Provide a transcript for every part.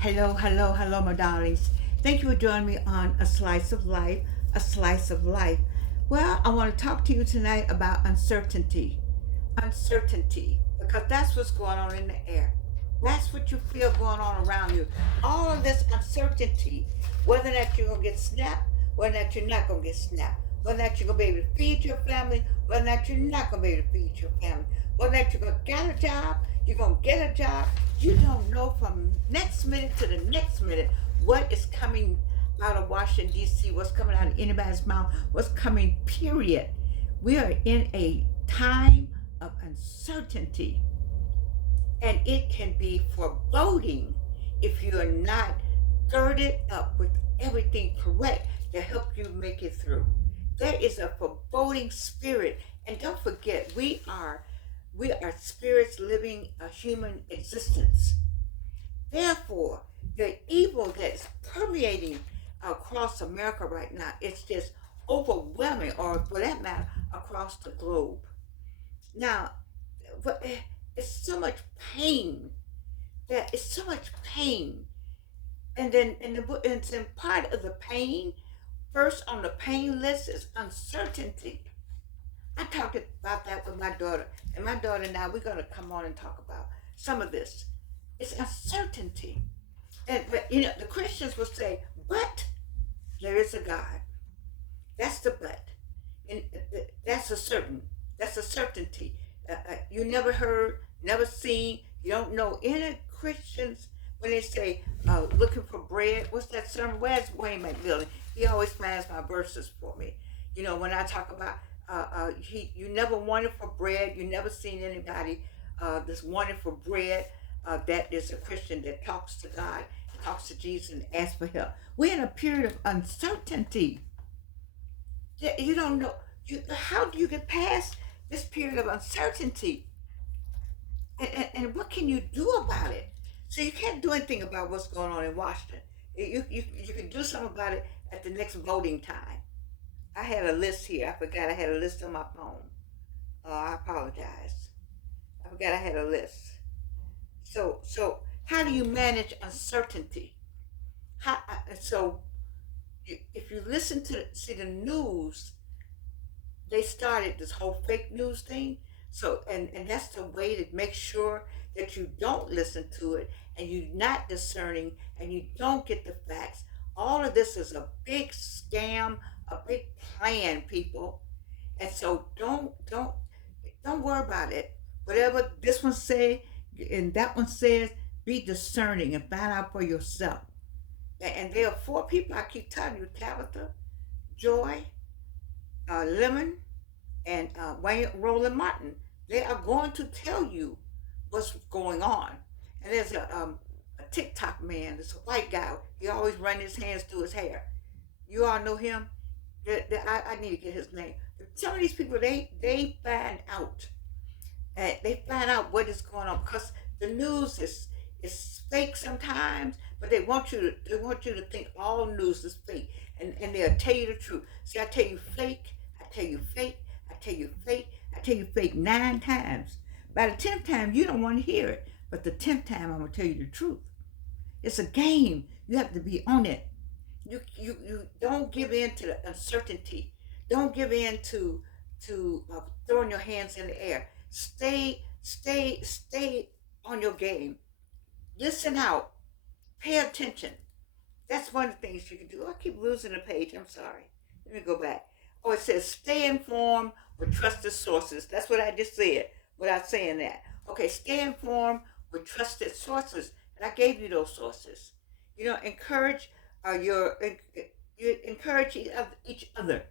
Hello, hello, hello, my darlings. Thank you for joining me on A Slice of Life, A Slice of Life. Well, I want to talk to you tonight about uncertainty. Uncertainty, because that's what's going on in the air. That's what you feel going on around you. All of this uncertainty, whether or not you're going to get snapped, whether or not you're not going to get snapped, whether or not you're going to be able to feed your family, whether or not you're not going to be able to feed your family, whether or not you're going to get a job, you're going to get a job. You don't know from next minute to the next minute what is coming out of Washington, D.C., what's coming out of anybody's mouth, what's coming, period. We are in a time of uncertainty, and it can be foreboding if you are not girded up with everything correct to help you make it through. There is a foreboding spirit, and don't forget, we are spirits living a human existence. Therefore, the evil that's permeating across America right now, it's just overwhelming, or for that matter, across the globe. Now, it's so much pain. It's so much pain. And then, and part of the pain, first on the pain list is uncertainty. I talked about that with my daughter, and my daughter and I, we're going to come on and talk about some of this. It's uncertainty. And, but, the Christians will say, but there is a God. That's the but. And that's a certainty. You never heard, never seen, you don't know any Christians when they say looking for bread. What's that sermon? Where's Wayne McMillan? He always finds my verses for me. When I talk about you never wanted for bread, you never seen anybody that's wanted for bread. That is a Christian that talks to God, talks to Jesus, and asks for help. We're in a period of uncertainty. You don't know. How do you get past this period of uncertainty? And what can you do about it? So you can't do anything about what's going on in Washington. You can do something about it at the next voting time. I had a list here. I forgot I had a list on my phone. I apologize. I forgot I had a list. So how do you manage uncertainty? So if you listen to see the news, they started this whole fake news thing. So and that's the way to make sure that you don't listen to it and you're not discerning and you don't get the facts. All of this is a big scam, a big plan, people. And so don't worry about it. Whatever this one say and that one says, be discerning and find out for yourself. And there are four people I keep telling you: Tabitha, Joy, Lemon, and Wayne Roland Martin. They are going to tell you what's going on. And there's a TikTok man, this white guy. He always run his hands through his hair. You all know him. I need to get his name. Some of these people, they find out. They find out what is going on because the news is fake sometimes, but they want you to think all news is fake, and they'll tell you the truth. See, I tell you fake, I tell you fake, I tell you fake, I tell you fake 9 times. By the 10th time, you don't want to hear it, but the 10th time, I'm gonna tell you the truth. It's a game. You have to be on it. You don't give in to the uncertainty. Don't give in to throwing your hands in the air. Stay on your game. Listen out. Pay attention. That's one of the things you can do. I keep losing the page. I'm sorry. Let me go back. Oh, it says stay informed with trusted sources. That's what I just said without saying that. Okay, stay informed with trusted sources. And I gave you those sources. Encourage you encourage each other.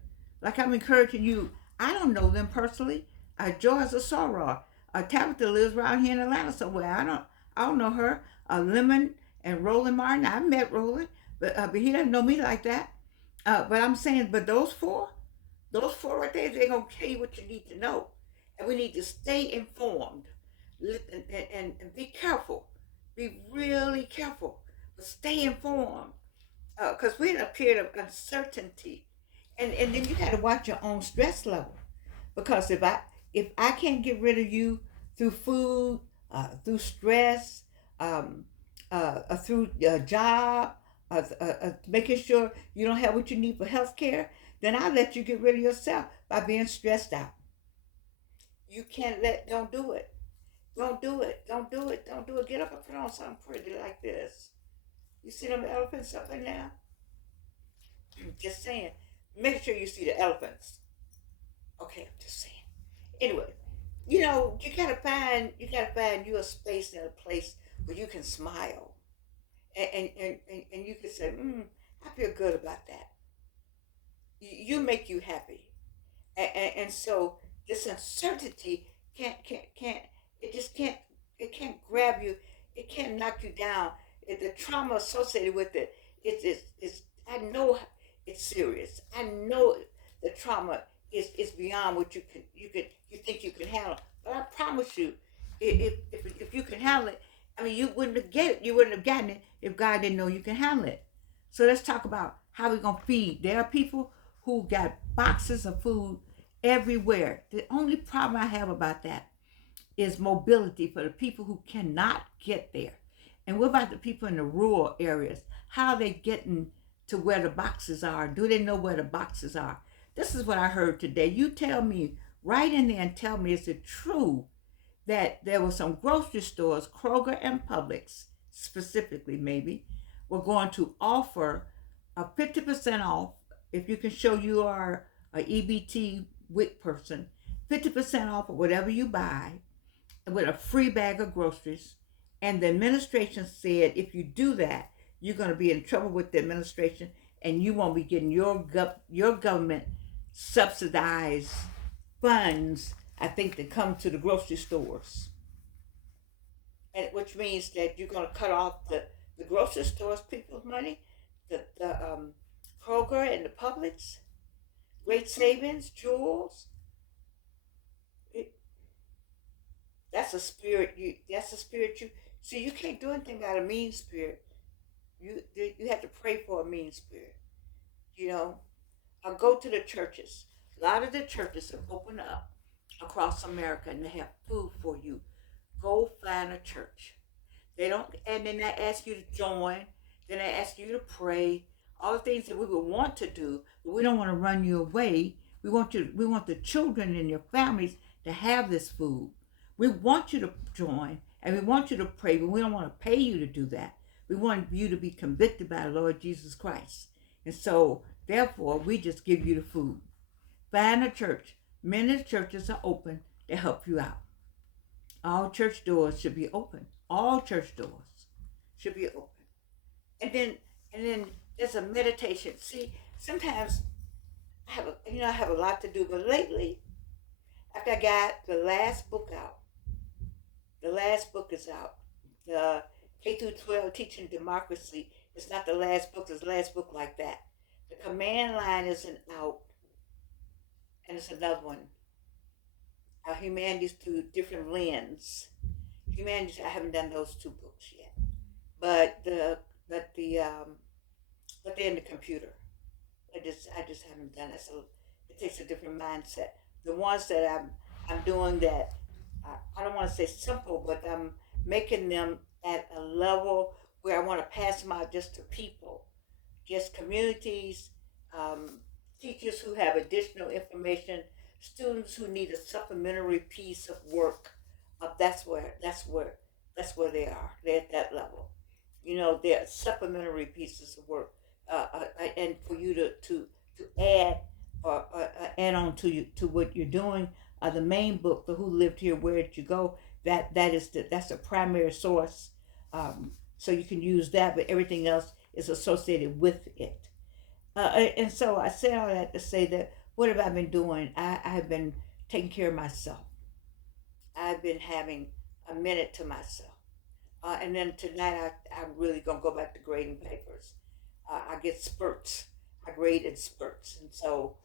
Like I'm encouraging you. I don't know them personally. Joy is a soror. Tabitha lives around here in Atlanta somewhere. I don't know her. Lemon and Roland Martin. I met Roland, but he doesn't know me like that. But I'm saying, but those four right there, they're gonna tell you what you need to know, and we need to stay informed and be careful. Be really careful, but stay informed because we're in a period of uncertainty, and then you got to watch your own stress level because if I can't get rid of you through food, through stress, um, through a job, making sure you don't have what you need for health care, then I'll let you get rid of yourself by being stressed out. You can't don't do it. Don't do it. Don't do it. Don't do it. Get up and put on something pretty like this. You see them elephants up in there? Just saying. Make sure you see the elephants. Okay, I'm just saying. Anyway, you gotta find you a space and a place where you can smile and you can say, I feel good about that. You make you happy. And so this uncertainty can't it just can't grab you, it can't knock you down. The trauma associated with it, it's I know it's serious. I know the trauma is beyond what you think you can handle. But I promise you, if you can handle it, I mean you wouldn't have gotten it if God didn't know you can handle it. So let's talk about how we're gonna feed. There are people who got boxes of food everywhere. The only problem I have about that is mobility for the people who cannot get there. And what about the people in the rural areas? How are they getting to where the boxes are? Do they know where the boxes are? This is what I heard today. You tell me, right in there and tell me, is it true that there were some grocery stores, Kroger and Publix specifically maybe, were going to offer a 50% off if you can show you are a EBT WIC person, 50% off of whatever you buy with a free bag of groceries. And the administration said if you do that, you're going to be in trouble with the administration and you won't be getting your government subsidized funds, I think, that come to the grocery stores. And which means that you're going to cut off the grocery stores people's money, the Kroger and the Publix, Great Savings, Jewels. That's a spirit. That's a spirit. You see. You can't do anything about a mean spirit. You have to pray for a mean spirit. You know. I'll go to the churches. A lot of the churches have opened up across America, and they have food for you. Go find a church. They don't, and then they ask you to join. Then they ask you to pray. All the things that we would want to do, but we don't want to run you away. We want you. We want the children and your families to have this food. We want you to join and we want you to pray, but we don't want to pay you to do that. We want you to be convicted by the Lord Jesus Christ. And so, therefore, we just give you the food. Find a church. Many churches are open to help you out. All church doors should be open. All church doors should be open. And then there's a meditation. See, sometimes I have a lot to do, but lately, after I got the last book out, the last book is out. The K through 12 Teaching Democracy is not the last book. It's the last book like that. The Command Line isn't out, and it's another one. Our Humanities Through Different Lens. Humanities, I haven't done those two books yet, but they're in the computer. I just haven't done it. So it takes a different mindset. The ones that I'm doing that I don't want to say simple, but I'm making them at a level where I want to pass them out just to people, just communities, teachers who have additional information, students who need a supplementary piece of work. That's where they are. They're at that level. They're supplementary pieces of work, and for you to add or add on to what you're doing. The main book, The Who Lived Here, Where Did You Go? That's the primary source. So you can use that, but everything else is associated with it. And so I say all that to say that what have I been doing? I've been taking care of myself. I've been having a minute to myself. And then tonight I'm really going to go back to grading papers. I get spurts. I grade in spurts. And so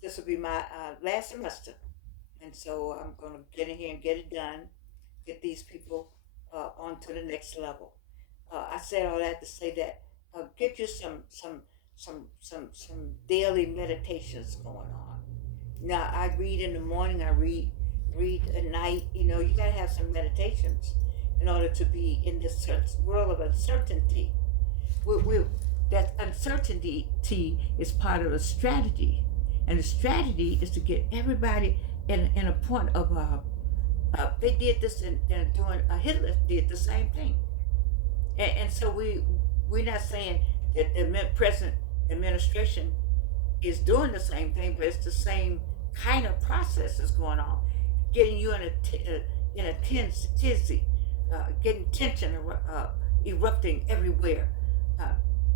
this will be my last semester. And so I'm going to get in here and get it done, get these people on to the next level. I said all that to say that get you some daily meditations going on. Now I read in the morning, I read at night. You gotta have some meditations. in order to be in this world of uncertainty. We that uncertainty is part of a strategy, and the strategy is to get everybody in a point of they did this in doing Hitler did the same thing, and so we're not saying that the present administration is doing the same thing, but it's the same kind of process that's going on, getting you in a tizzy, getting tension erupting everywhere.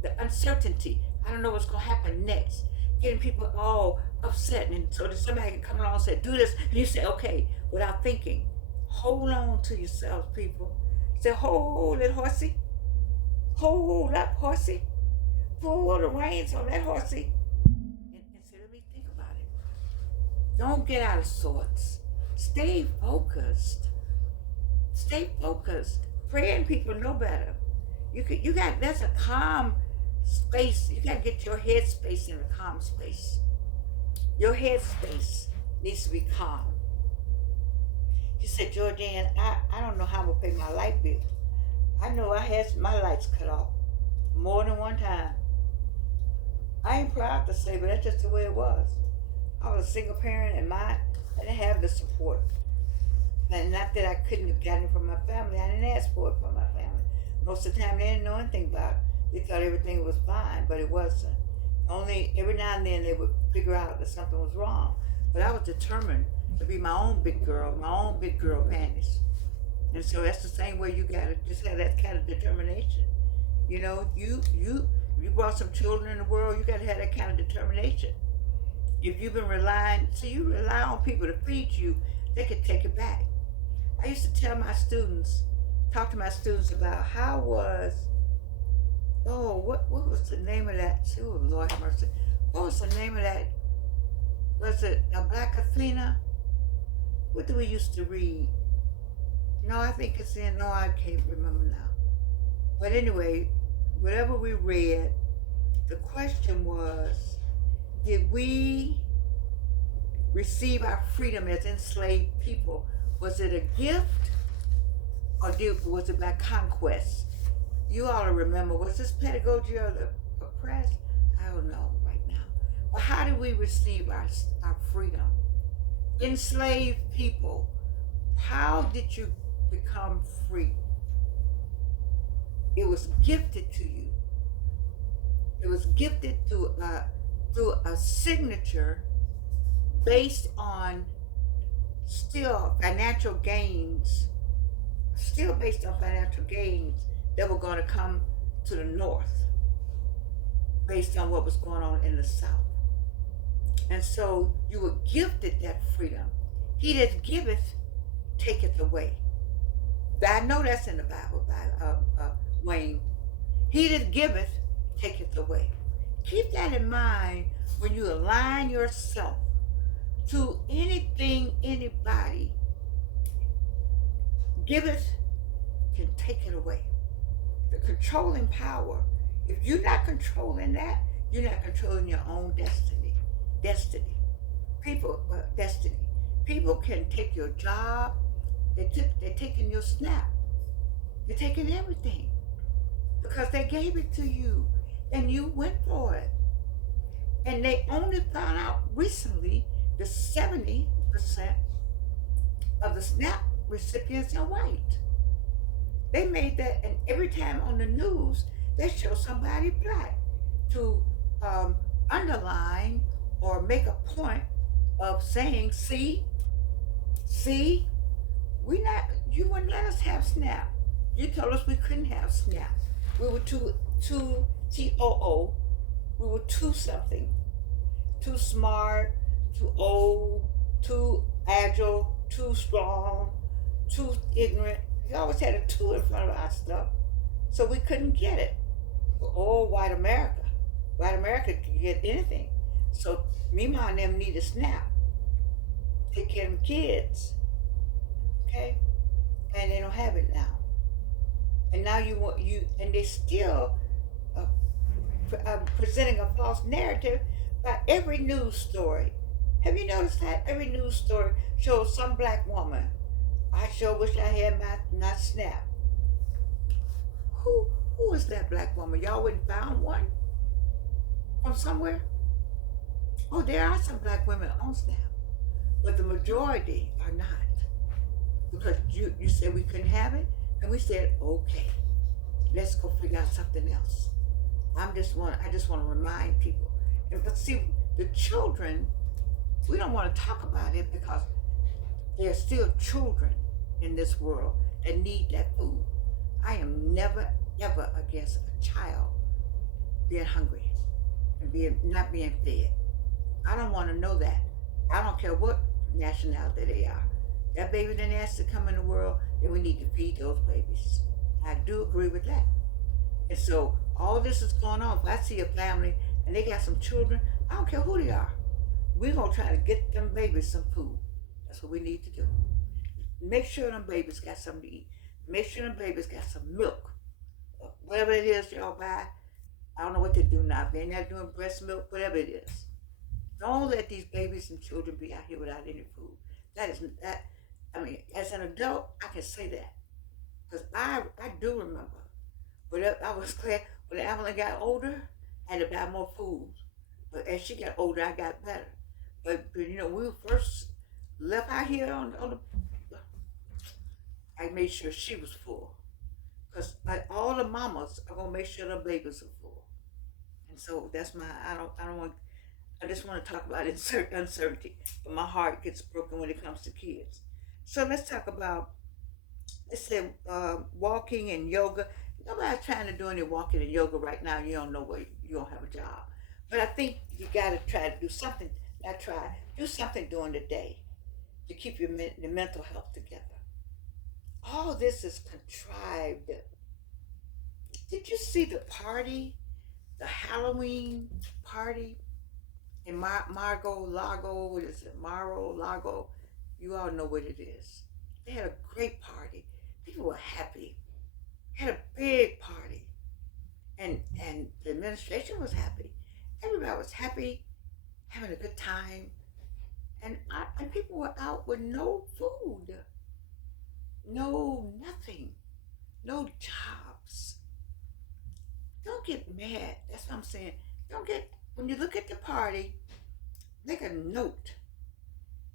The uncertainty. I don't know what's going to happen next. Getting people all upset, and so that somebody can come along and say, "Do this," and you say, "Okay," without thinking. Hold on to yourselves, people. Say, "Hold it, horsey. Hold up, horsey. Pull the reins on that horsey." And say, "Let me think about it." Don't get out of sorts. Stay focused. Stay focused. Praying people know better. There's a calm space. You got to get your head space in a calm space. Your head space needs to be calm. She said, "Georgianne, I don't know how I'm going to pay my light bill. I know I had my lights cut off more than one time." I ain't proud to say, but that's just the way it was. I was a single parent, and I didn't have the support. And not that I couldn't have gotten it from my family. I didn't ask for it from my family. Most of the time, they didn't know anything about it. They thought everything was fine, but it wasn't. Only every now and then they would figure out that something was wrong. But I was determined to be my own big girl panties. And so that's the same way you gotta just have that kind of determination. You know, you brought some children in the world, you gotta have that kind of determination. If you've been you rely on people to feed you, they could take it back. I used to talk to my students about what was the name of that? Oh, Lord have mercy. What was the name of that? Was it a Black Athena? What do we used to read? No, I can't remember now. But anyway, whatever we read, the question was, did we receive our freedom as enslaved people? Was it a gift, or was it by conquest? You ought to remember, was this pedagogy of the oppressed? I don't know right now. But how did we receive our freedom? Enslaved people, how did you become free? It was gifted to you. It was gifted through a signature based on financial gains that were going to come to the North based on what was going on in the South. And so you were gifted that freedom. He that giveth, taketh away. I know that's in the Bible by Wayne. He that giveth, taketh away. Keep that in mind when you align yourself to anything, anybody. Giveth can take it away. The controlling power. If you're not controlling that, you're not controlling your own destiny. Destiny. People can take your job. They're taking your SNAP. They're taking everything because they gave it to you and you went for it. And they only found out recently that 70% of the SNAP recipients are white. They made that, and every time on the news, they show somebody black to underline or make a point of saying, see, you wouldn't let us have SNAP. You told us we couldn't have SNAP. We were too TOO. We were too something. Too smart, too old, too agile, too strong, too ignorant. We always had a two in front of our stuff. So we couldn't get it. Oh, white America. White America could get anything. So Mima and them need a SNAP. Take care of them kids. Okay? And they don't have it now. And now and they still presenting a false narrative by every news story. Have you noticed that? Every news story shows some black woman. I sure wish I had my SNAP. Who who is that black woman? Y'all wouldn't found one from somewhere? Oh, there are some black women on staff, but the majority are not. Because you said we couldn't have it, and we said, okay, let's go figure out something else. I just want to remind people. And but see, the children, we don't want to talk about it because there are still children in this world that need that food. I am never ever against a child being hungry and being not being fed. I don't want to know that. I don't care what nationality they are. That baby that has to come in the world, and we need to feed those babies. I do agree with that. And so all this is going on. If I see a family and they got some children, I don't care who they are. We're gonna try to get them babies some food. That's what we need to do. Make sure them babies got something to eat. Make sure them babies got some milk. Whatever it is y'all buy, I don't know what they do now. If they're not doing breast milk, whatever it is. Don't let these babies and children be out here without any food. That is that. I mean, as an adult, I can say that because I do remember. But I was glad when Evelyn got older, I had to buy more food. But as she got older, I got better. But you know, when we first left out here on the, I made sure she was full. Because like, all the mamas are gonna make sure the babies are full. And so that's my. I don't want. I just want to talk about uncertainty, but my heart gets broken when it comes to kids. So let's talk about. Let's say walking and yoga. Nobody's trying to do any walking and yoga right now. You don't know where you don't have a job. But I think you got to try to do something. Not try. Do something during the day to keep your mental health together. All this is contrived. Did you see the party, the Halloween party in Margot Lago? What is it? Maro Lago? You all know what it is. They had a great party. People were happy. Had a big party, and the administration was happy. Everybody was happy, having a good time, and people were out with no food, no nothing, no jobs. Don't get mad. That's what I'm saying. Don't get when you look at the party, make a note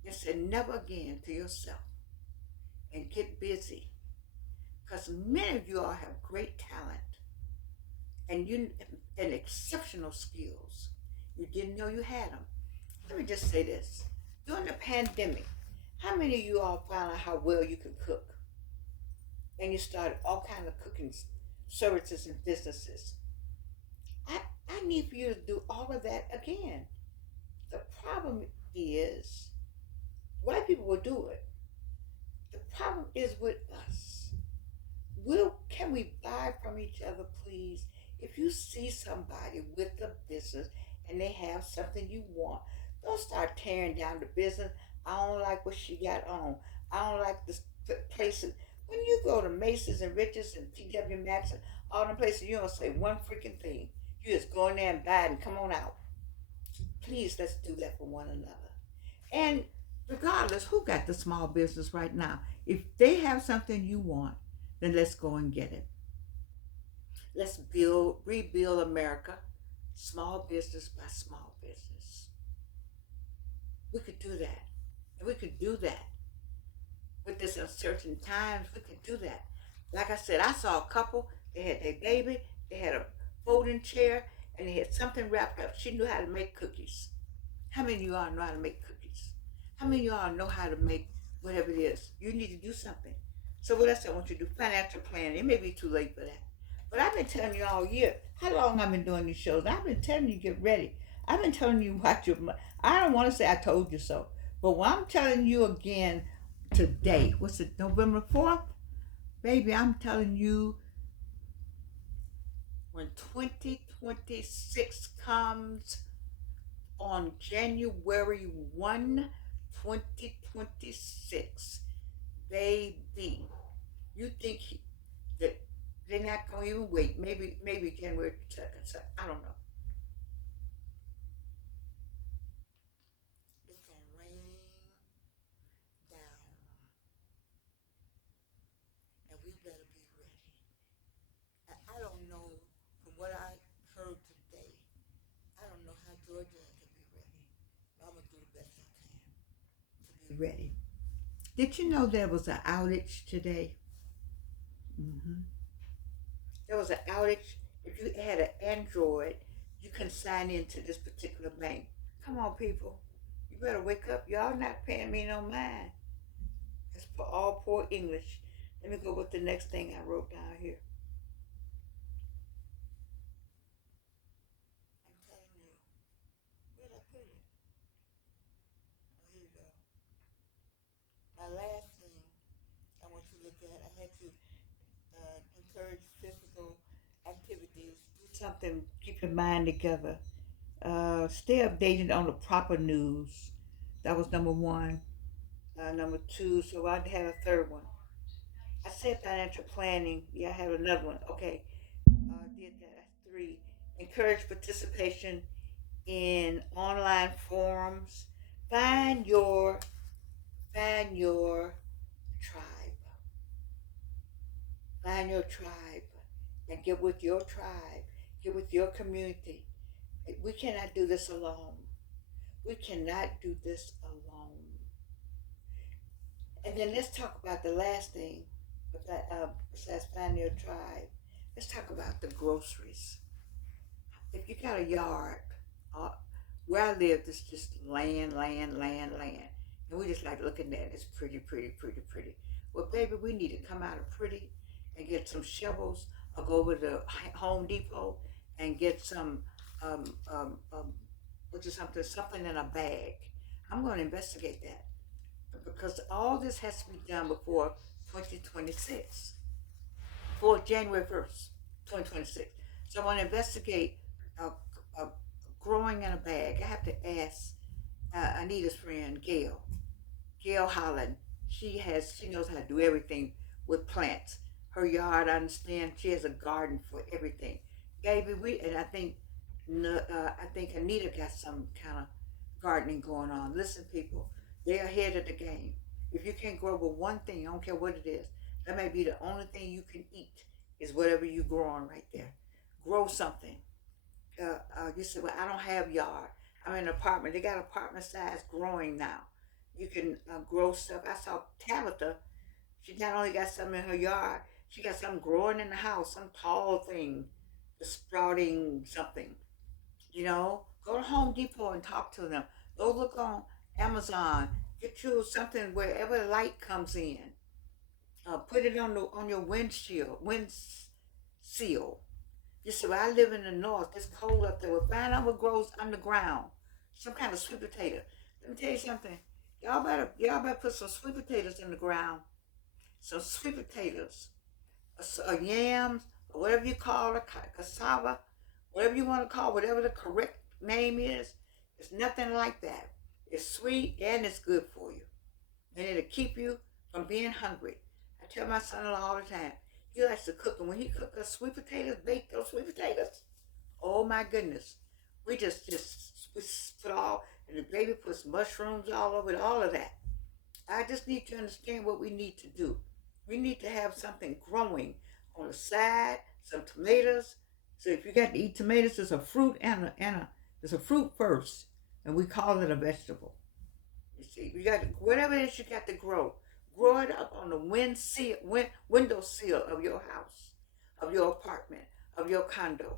and say never again to yourself and get busy. Because many of you all have great talent and you and exceptional skills. You didn't know you had them. Let me just say this. During the pandemic, how many of you all found out how well you could cook? And you started all kinds of cooking services and businesses. I, I need for you to do all of that again. The problem is, white people will do it. The problem is with us. Can we buy from each other, please? If you see somebody with a business and they have something you want, don't start tearing down the business. I don't like what she got on. I don't like this places. When you go to Macy's and Richards and TW Maxx and all them places, you don't say one freaking thing. You just go in there and buy it and come on out. Please, let's do that for one another. And regardless, who got the small business right now? If they have something you want, then let's go and get it. Let's rebuild America, small business by small business. We could do that. And we could do that with this uncertain times. We could do that. Like I said, I saw a couple, they had their baby, they had a folding chair, and they had something wrapped up. She knew how to make cookies. How many of you all know how to make cookies? How many of you all know how to make whatever it is? You need to do something. So what else I want you to do? Financial planning. It may be too late for that. But I've been telling you all year. How long I've been doing these shows? I've been telling you get ready. I've been telling you watch your. I don't want to say I told you so, but what I'm telling you again today. What's it? November 4th, baby. I'm telling you when 2026 comes on January 1, 2026, baby. You think that they're not going to even wait? Maybe January 2nd. So I don't know. It's going to rain down, and we better be ready. ready. Did you know there was an outage today? hmm There was an outage. If you had an Android, you can sign into this particular bank. Come on, people. You better wake up. Y'all not paying me no mind. It's for all poor English. Let me go with the next thing I wrote down here. I'm telling you. Where'd I put it? Oh, here you go. My last thing I want you to look at, I had to encourage physical activities. Do something, keep your mind together. Stay updated on the proper news. That was number one. Number two, so I had a third one. I said financial planning. Yeah, I have another one. Okay, did that. That's three. Encourage participation in online forums. Find your find your tribe. Find your tribe and get with your tribe. Get with your community. We cannot do this alone. We cannot do this alone. And then let's talk about the last thing, besides finding your tribe. Let's talk about the groceries. If you got a yard, uh, where I live, it's just land, land, land, land. And we just like looking at it. It's pretty, pretty, pretty, pretty. Well, baby, we need to come out of pretty and get some shovels or go over to Home Depot and get some, um, um, um, which is something in a bag. I'm going to investigate that because all this has to be done before 2026, before January 1st, 2026. So I want to investigate uh, uh, growing in a bag. I have to ask Anita's friend, Gail Holland. She knows how to do everything with plants. Her yard, I understand, she has a garden for everything. Baby, and I think Anita got some kind of gardening going on. Listen, people, they're ahead of the game. If you can't grow but one thing, I don't care what it is, that may be the only thing you can eat is whatever you growing right there. Grow something. You said, well, I don't have yard. I'm in an apartment. They got apartment size growing now. You can grow stuff. I saw Tabitha. She not only got something in her yard, she got something growing in the house, some tall thing, sprouting something. Go to Home Depot and talk to them. Go look on Amazon. Get you something wherever the light comes in. Put it on your wind seal. You said, well, I live in the north. It's cold up there. Well, find out what grows underground. Some kind of sweet potato. Let me tell you something. Y'all better put some sweet potatoes in the ground. Some sweet potatoes, yams, or whatever you call it, cassava, whatever you want to call, whatever the correct name is. It's nothing like that. It's sweet and it's good for you, and it'll keep you from being hungry. I tell my son-in-law all the time. He likes to cook, and when he cooks those sweet potatoes, bake those sweet potatoes. Oh my goodness, we put all, and the baby puts mushrooms all over it, all of that. I just need to understand what we need to do. We need to have something growing on the side, some tomatoes. So if you got to eat tomatoes, it's a fruit it's a fruit first, and we call it a vegetable. You see, you got to, whatever it is you got to grow. Grow it up on the window sill of your house, of your apartment, of your condo.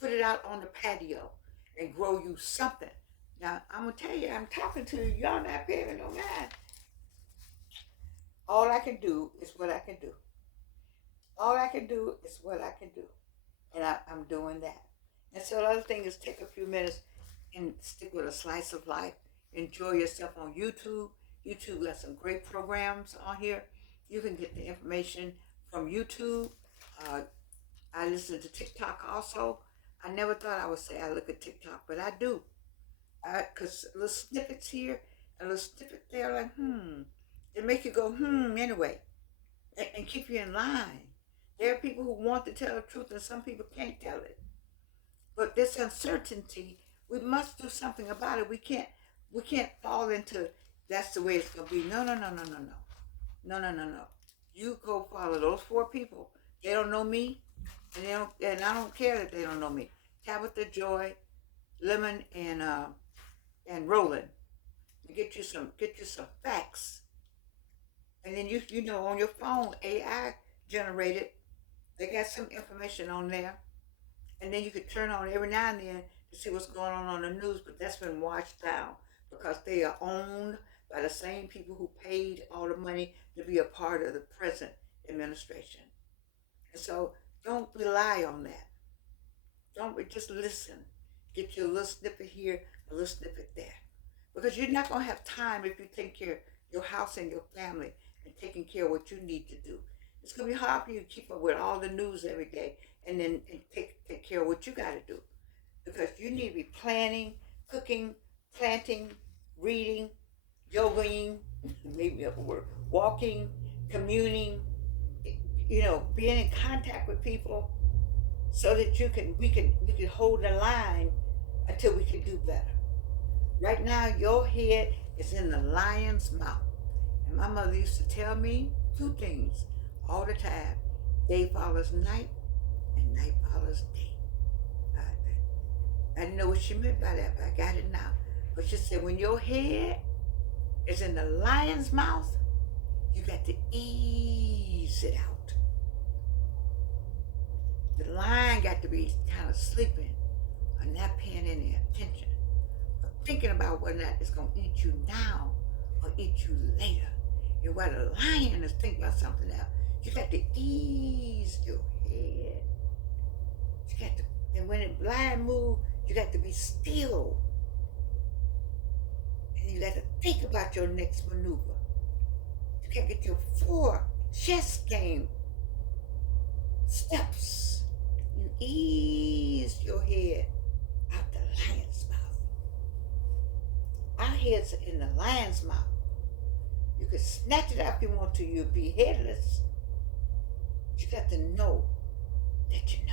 Put it out on the patio and grow you something. Now, I'm going to tell you, I'm talking to you. Y'all not paying no mind. All I can do is what I can do. All I can do is what I can do. And I'm doing that. And so the other thing is take a few minutes and stick with a slice of life. Enjoy yourself on YouTube. YouTube got some great programs on here. You can get the information from YouTube. I listen to TikTok also. I never thought I would say I look at TikTok, but I do. Because little snippets here and little snippets there, like, It make you go, anyway, and keep you in line. There are people who want to tell the truth and some people can't tell it. But this uncertainty, we must do something about it. We can't fall into that's the way it's gonna be. No, no, no, no, no, no. No, no, no, no. You go follow those four people. They don't know me, and I don't care that they don't know me. Tabitha, Joy, Lemon, and Roland. and get you some facts. And then you know on your phone, AI generated, they got some information on there. And then you could turn on every now and then to see what's going on the news, but that's been washed down because they are owned by the same people who paid all the money to be a part of the present administration. And so don't rely on that. Don't just listen. Get you a little snippet here, a little snippet there. Because you're not going to have time if you take care of your house and your family and taking care of what you need to do. It's going to be hard for you to keep up with all the news every day and take care of what you got to do. Because you need to be planning, cooking, planting, reading, yogaing, maybe a word, walking, communing, being in contact with people so that we can hold the line until we can do better. Right now, your head is in the lion's mouth. And my mother used to tell me two things all the time. Day follows night, and night follows day. I didn't know what she meant by that, but I got it now. But she said, when your head is in the lion's mouth, you got to ease it out. The lion got to be kind of sleeping or not paying any attention, or thinking about whether or not it's going to eat you now or eat you later. And while the lion is thinking about something else, you got to ease your head. And when the lion moves, you got to be still. And you got to think about your next maneuver. You got to get your 4 chess game steps. You ease your head out the lion's mouth. Our heads are in the lion's mouth. You can snatch it out if you want to. You'll be headless. You got to know that you know.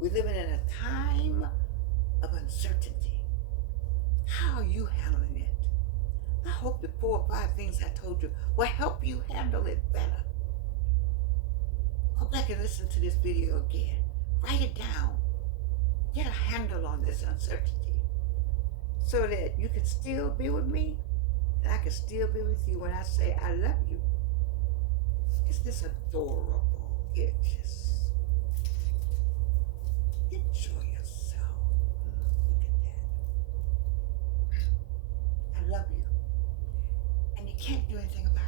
We're living in a time of uncertainty. How are you handling it? I hope the 4 or 5 things I told you will help you handle it better. Go back and listen to this video again. Write it down. Get a handle on this uncertainty so that you can still be with me and I can still be with you when I say I love you. Is this adorable? It just enjoy yourself. Look at that. I love you. And you can't do anything about it.